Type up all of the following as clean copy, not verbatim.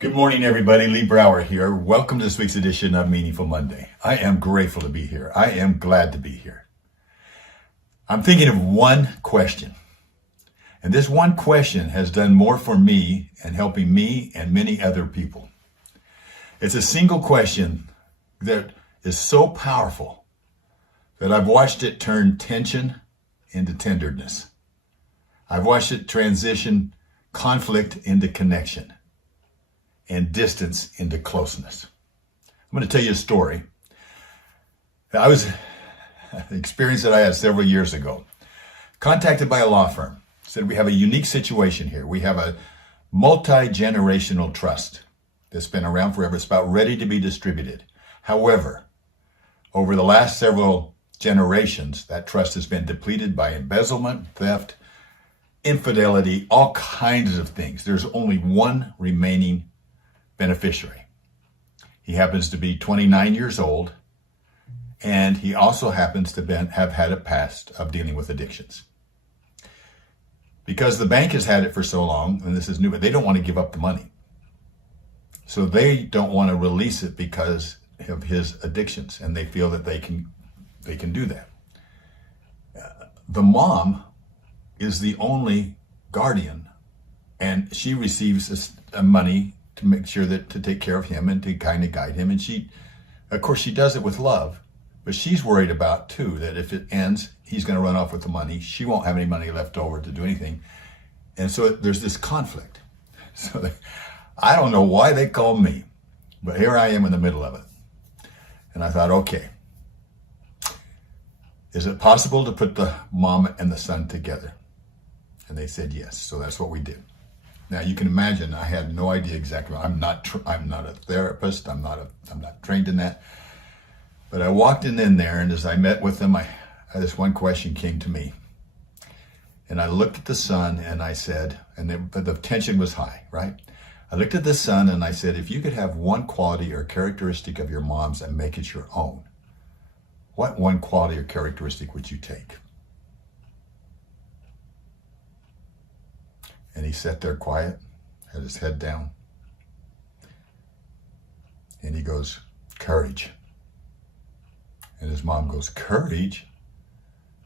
Good morning, everybody. Lee Brower here. Welcome to this week's edition of Meaningful Monday. I am grateful to be here. I am glad to be here. I'm thinking of one question. And this one question has done more for me and helping me and many other people. It's a single question that is so powerful that I've watched it turn tension into tenderness. I've watched it transition conflict into connection and distance into closeness. I'm going to tell you a story. An experience that I had several years ago. Contacted by a law firm. Said, we have a unique situation here. We have a multi-generational trust that's been around forever. It's about ready to be distributed. However, over the last several generations, that trust has been depleted by embezzlement, theft, infidelity, all kinds of things. There's only one remaining beneficiary. He happens to be 29 years old, and he also happens to have had a past of dealing with addictions. Because the bank has had it for so long, and this is new, but they don't want to give up the money. So they don't want to release it because of his addictions, and they feel that they can do that. The mom is the only guardian, and she receives money to make sure that to take care of him and to kind of guide him. And she does it with love, but she's worried about too, that if it ends, he's going to run off with the money. She won't have any money left over to do anything. And so there's this conflict. So I don't know why they called me, but here I am in the middle of it. And I thought, okay, is it possible to put the mom and the son together? And they said yes. So that's what we did. Now you can imagine I had no idea exactly. I'm not a therapist. I'm not trained in that. But I walked in there, and as I met with them, this one question came to me. And I looked at the son and I said, the tension was high, right? I looked at the son and I said, if you could have one quality or characteristic of your mom's and make it your own, what one quality or characteristic would you take? And he sat there quiet, had his head down. And he goes, courage. And his mom goes, courage?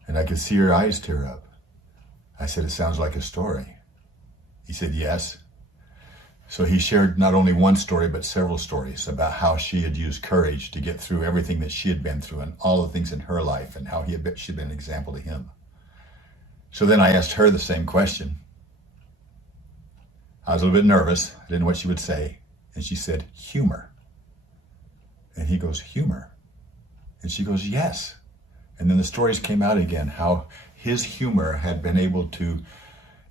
And I could see her eyes tear up. I said, it sounds like a story. He said, yes. So he shared not only one story, but several stories about how she had used courage to get through everything that she had been through and all the things in her life and how she'd been an example to him. So then I asked her the same question. I was a little bit nervous. I didn't know what she would say. And she said, humor. And he goes, humor? And she goes, yes. And then the stories came out again, how his humor had been able to,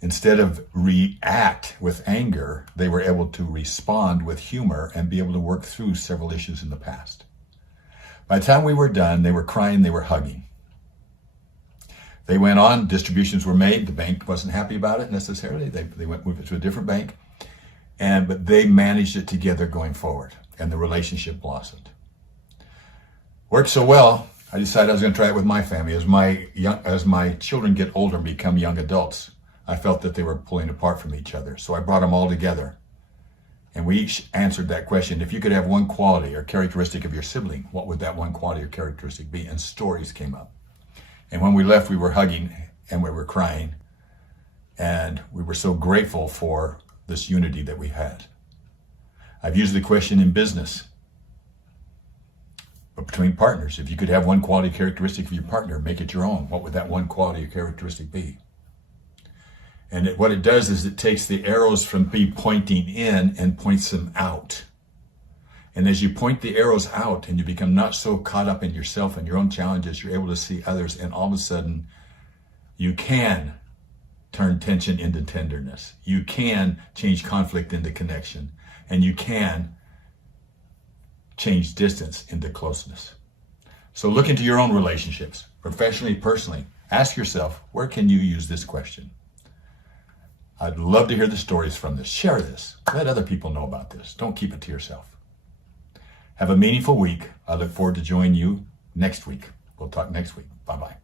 instead of react with anger, they were able to respond with humor and be able to work through several issues in the past. By the time we were done, they were crying, they were hugging. They went on, distributions were made. The bank wasn't happy about it necessarily. They moved it to a different bank. But they managed it together going forward, and the relationship blossomed. Worked so well, I decided I was going to try it with my family. As my children get older and become young adults, I felt that they were pulling apart from each other. So I brought them all together. And we each answered that question. If you could have one quality or characteristic of your sibling, what would that one quality or characteristic be? And stories came up. And when we left, we were hugging and we were crying. And we were so grateful for this unity that we had. I've used the question in business, but between partners. If you could have one quality characteristic of your partner, make it your own. What would that one quality or characteristic be? And what it does is it takes the arrows from pointing in and points them out. And as you point the arrows out and you become not so caught up in yourself and your own challenges, you're able to see others, and all of a sudden you can turn tension into tenderness. You can change conflict into connection, and you can change distance into closeness. So look into your own relationships, professionally, personally. Ask yourself, where can you use this question? I'd love to hear the stories from this. Share this. Let other people know about this. Don't keep it to yourself. Have a meaningful week. I look forward to joining you next week. We'll talk next week. Bye-bye.